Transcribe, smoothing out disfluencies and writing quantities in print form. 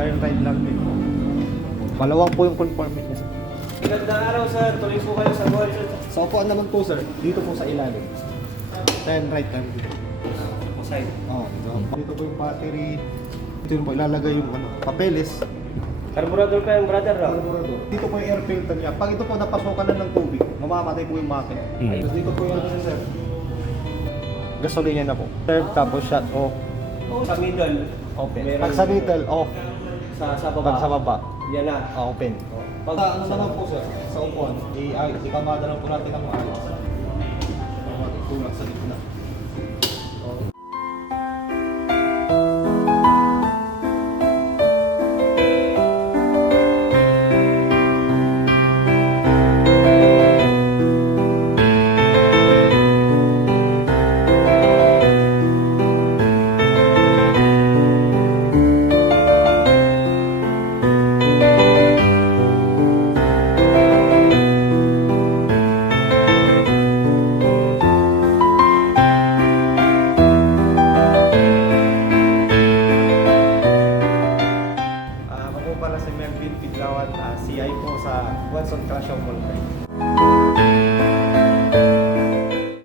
Turn right lang din. Malawang po yung conformity niya. Magandang araw sir, tuloy po kayo sa goal sir. Sa upuan naman po sir, dito po sa ilalim. Turn right lang dito. Po side. Oh, dito po yung battery. Dito yung po ilalagay yung papeles. Carburetor pa yung brother no? Carburetor. Dito po yung air filter niya. Pag ito po napasokan na ng tubig, mamamatay po yung makina. Tapos dito po yung sir. Gasolina na po. Third, tapos shut off. Sa middle. Open. Meron- Pag sa middle, off. Sa baba. Pag sa baba, Yan na. open. Pag ano naman po sir, sa upuan, ikamada lang po natin ang maayos. Tulak sa gitna. Ako po pala si Melvin Piglawan, CI po sa Watson Crash Mall.